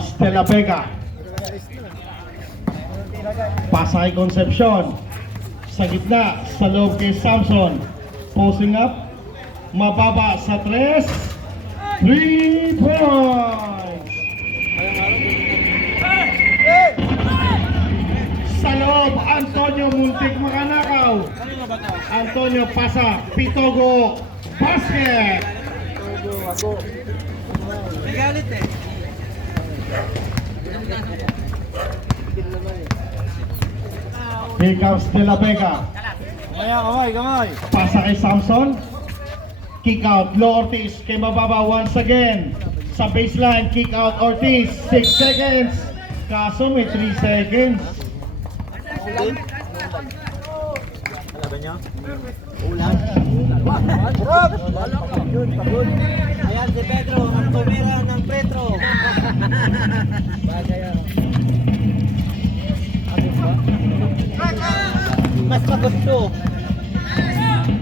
Cubs de la Vega. Pasa kay Concepcion. Sa gitna, sa loob kay Samson. Posing up. Mababa sa 3. 3 points. Sa loob, Antonio muntik makanakaw. Antonio pasa. Pitogo. Basket. Galit eh. Here comes De La Vega. Kamay. Pasa kay Samson. Kick out. Lo Ortiz kay mababa once again. Sa baseline, kick out Ortiz. 6 seconds. Kaso may 3 seconds. Alaban niyo? Ulan. Pagod. Ayan si Pedro, ang tumira ng Petro. Mas pagod to.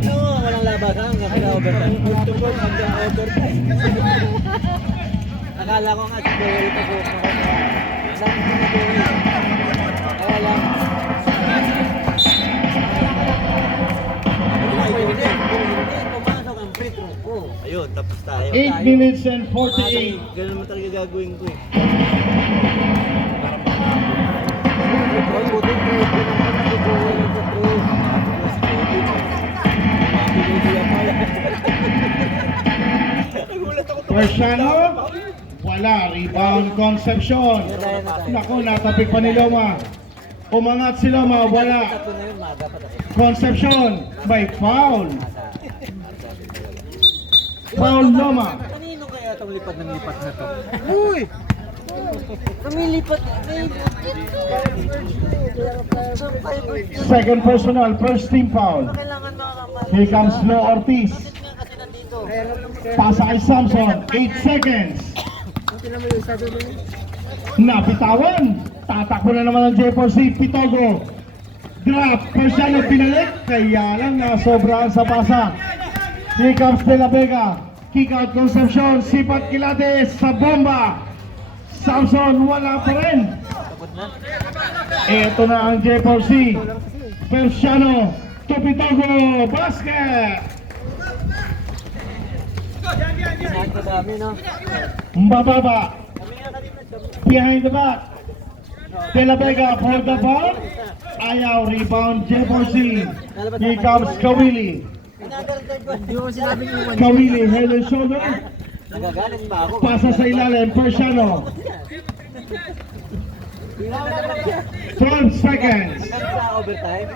No, walang labasan kasi overtime. Gusto ko hanggang overtime. Akala ko nga si Joel pa po. Sabi ko na Joel. Kaya lang. Pumasok ang Petro ko. Ayun, tapos tayo. 8 minutes and 48. Ganun naman talaga gagawin ko eh. Persiano, wala. Rebound Concepcion. Naku, natapik pa ni Loma. Umangat si Loma, wala. Concepcion, may foul. Foul Loma. Kanino kaya itong lipat ng lipat na to? Uy! Kami lipat. Second personal, first team foul. Kailangan makakamal. Here comes Lo Ortiz. Kasi nandito. Pasa kay Samson, 8 seconds. Napitawan. Tatakbo na naman ang J4C. Pitogo. Drop. Persiano pinalik. Kaya lang nasobrahan sa pasa. Here comes De La Vega. Kick out Concepcion. Sipat Kilates sa bomba. Samson wala pa rin. Tapos na. Ito na ang J4C. Persiano. To Pitogo. Basket. Saan ka dami, no? Mababa. Behind the back. De La Vega for the ball. Ayaw, rebound J4C. Here comes Kawili. Hindi ko sinabing iwan. Kawili, head and shoulder. Nagagalit ba ako? Pasa sa ilalim, Persiano. 12 seconds. Sa overtime?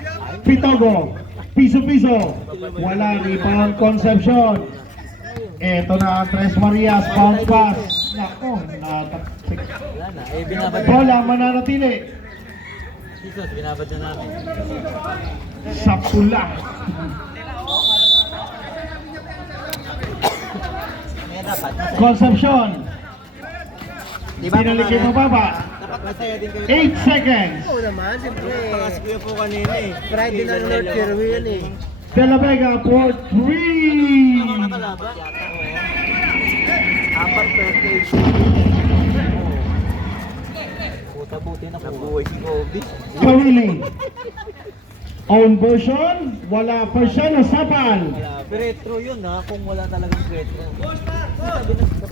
Pitogo. Piso-piso. Wala, rebound Concepcion. Ito na ang Tres Marias, bounce pass. Nako, nataksik. Wala na. Eh, binabad na. Bola mananatili Jesus, binabad na namin. sa pula. Kaya dapat. Concepcion. Diba Pinalik yung mababa. Dapat masaya din kayo. 8 seconds. Oo naman, siyempre. Pangas ko po kanina eh. Friday ng North Fairway yan eh. De La Vega for 3. Nakakalaban? Apat percentage. Puta buti na buhay si Kobe. Kawili. Own version. Wala Persiano, sapal. Retro yun ha, kung wala talagang retro.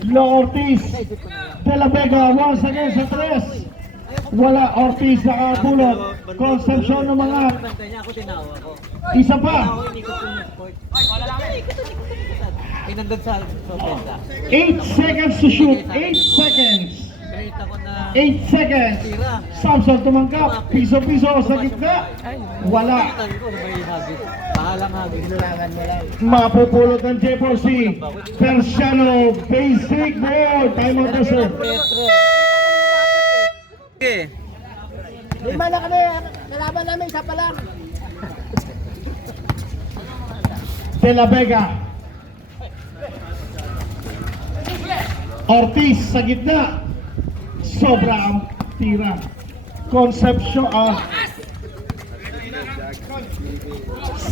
Lo Ortiz. De La Vega once again sa 3. Wala Ortiz nakapulot. Concepcion ng mga Bantay niya ako, tinawa ko. isa pa. Ako, inikot ko yung sport. Ay, nandun sa benta. 8 seconds to shoot. 8 seconds. Balita ko na 8 seconds. tira. Samson tumanggap. Piso-piso sa gitna. Wala. Balitan ko, may hagis. Pahalang hagis. Inulangan mo lang. Mapupulot ng J4C. Persiano. Basic ball. Time out na sir. Retro. Okay. Lima na kami, nalaban namin, isa pa lang. De La Vega. Ortiz sa gitna. Sobra ang tira. Concepcion.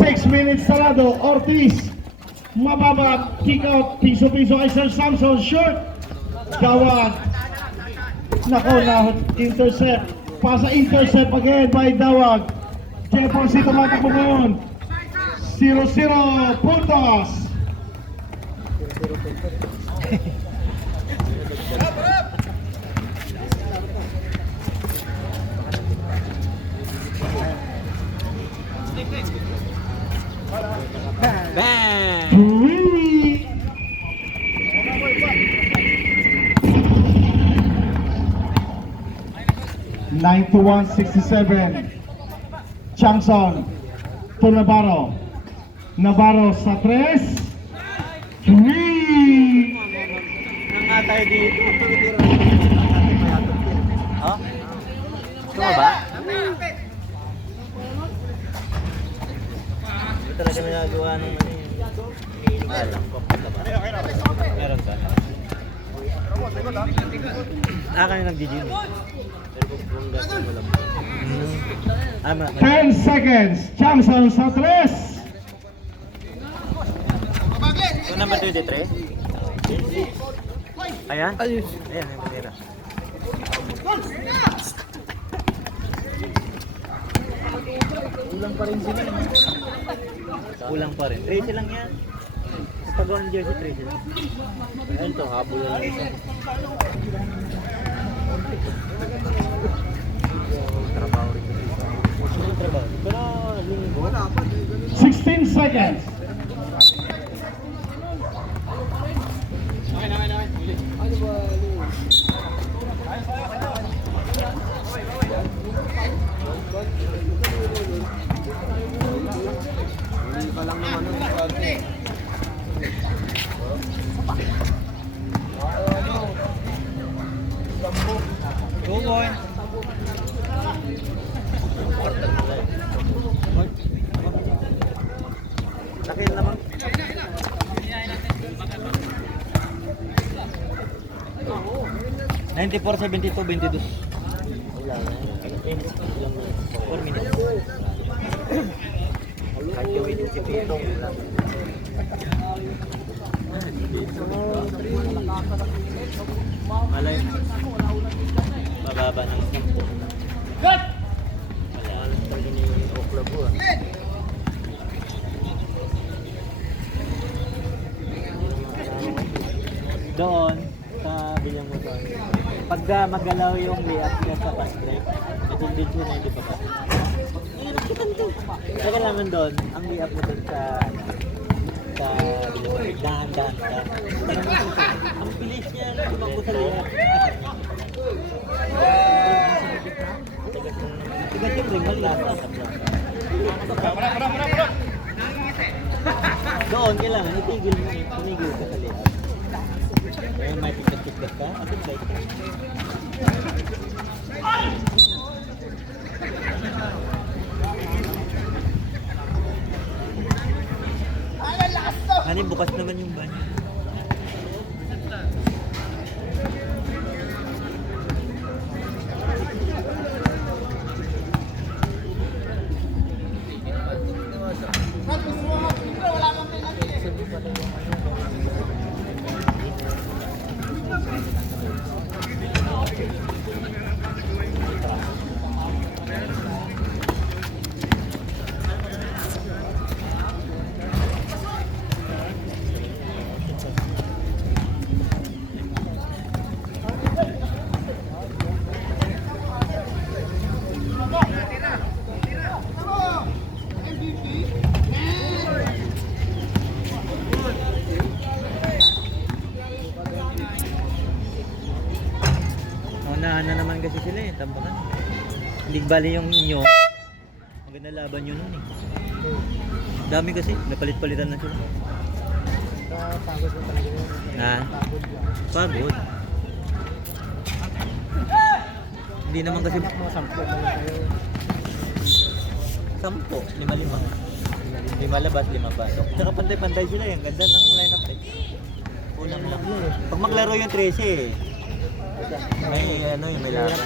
6 minutes sarado. Ortiz. Mababa. Kick out. Piso-piso kay Sir Samson. Short. Gawad. Nako, na intercept. Pasa intercept again by Dawag. Jefferson tumatakbo ngayon. 0-0 puntos. Bang! Three. Nine to 167. Changson to Navarro. Navarro sa 3. 3. Nga tayo dito. Ha? Ito ba? Ito talaga nagagawa ng alam ko. Meron ba? Kaya nag-gym. Ama. 10 seconds. Changson sa 3. Yung number 23? Ayan? Ayan, yung manira. Kulang pa rin sila. Kulang pa rin. 13 lang yan. Sa pag-on jersey, 13 lang. Ayun to, habol lang ito. Trabaho rin. Trabaho. Pero, linggo. 16 seconds. Go boy. Laki naman. Ninety-four, 72, 22. 4 minutes. Kahit yung minutes si Pitong. Malay. Mababa ng 10. Malalas talaga ni Oklabo ah. Doon, sa bilang mo doon. Pagka magalaw yung layup niya sa fast break, ito din siya na hindi pa pa. Saka naman doon, ang layup mo doon sa bilang mo, dahan. Ang bilis niya, tumakbo sa layup. Tiga siyempre, malasa sa vlog. Doon, kailangan itigil mo, tumigil ka sa layup. Kaya may pikas-pikas ka, at excited ka. Hani, bukas naman yung banyo. Unahan na naman kasi sila eh, tambakan. Hindi bali yung inyo. Maganda laban yun nun eh. Dami kasi, napalit-palitan na sila. Pagod na talaga yun. Ha? Pagod. Hindi naman kasi... Mga 10 na kayo. 10, 5-5. 5 labas, 5 pasok. Tsaka pantay-pantay sila eh. Ang ganda ng lineup eh. Kulang lang. Pag maglaro yung 13 eh. May ano yung may laban.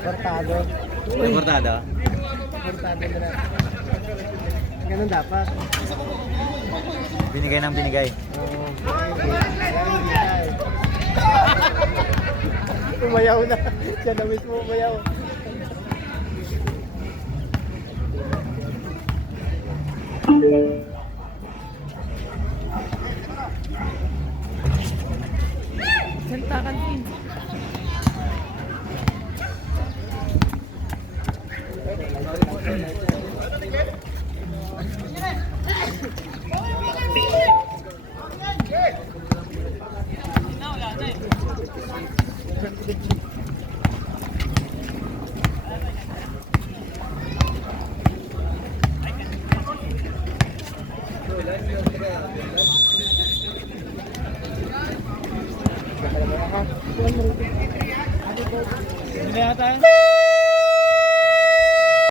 Cortado. Importado? Cortado na lang. Ganun dapat. Binigay ng binigay. Oo. Umayaw na. Siya na mismo umayaw. Sentakan din. Hindi na yata yan.